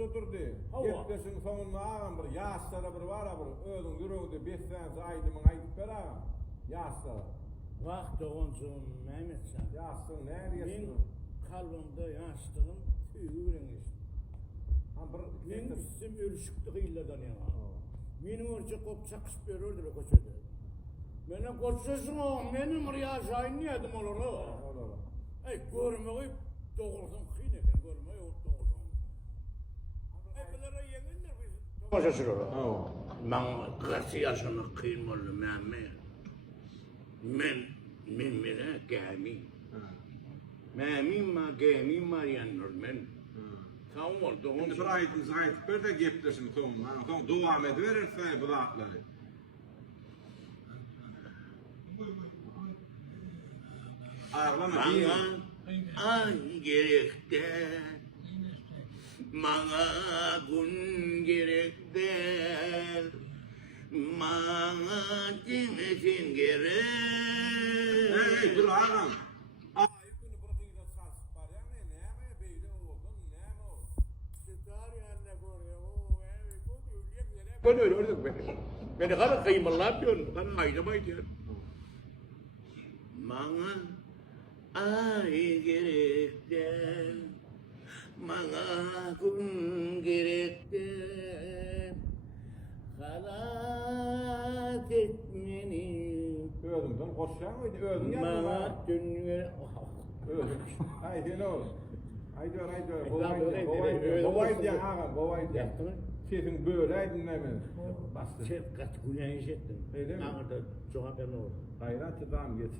oturdu. Hava. Geplesin sonuna ağam bir yaşlara bir var bir özün yüreğinde 5 sene aydımın aydıp ver ağam. Yaşlara. Vaqt oğuncum Mehmetcan. Yaşsın ne Men diyorsun? kalbimde yaşlığım tüyürengiz. Ha bir Men bizim ölüşüklük illerden yana. Menin önce kop çakış verirdi be koçede. Mene koçesin o, menin riyajayın niyedim olur o. Olur. Ey görmeyi doğrudan kıyın eken, görmeyi o doğrudan. Ey bilere yenginler biz. Başa sürür o. Ha. Ben 40 yaşını kıyım oldu Mehmet. Men mene gemi. Gemi var yanır men. Tamam oldu. Şimdi bir ayetiniz ayet bir de geplesin sonuna. Son devam ediverirse bu lafları. Ağlama değil. Bana ay gerekte, bana gün gerekte, bana dinlesin gerek. Hey dur ağam. Ay günü bırakıyla sarsıp var ya ne mi böyle oldun ne mi o? Sütar yerine koruyor, o evi bu öyle öyle beni. Beni kadar kıymalar diyorsun, kadar aydamayı diyorsun. Bana ay gerekte, bana gün gerekte, halat etmeni. Öldüm sen koşacak mıydı? Öldün ya. Bana dünya... Öldüm. Haydi ne olur. Haydi haydi. öyle, Kovaydı olsun. ağam kovaydı. Yaptın mı? Sesin böyleydin ne mi? Bastı. Şefkat güneş ettim. Öyle mi? Ağırda çok haberin oldu. Hayrat tamam geç.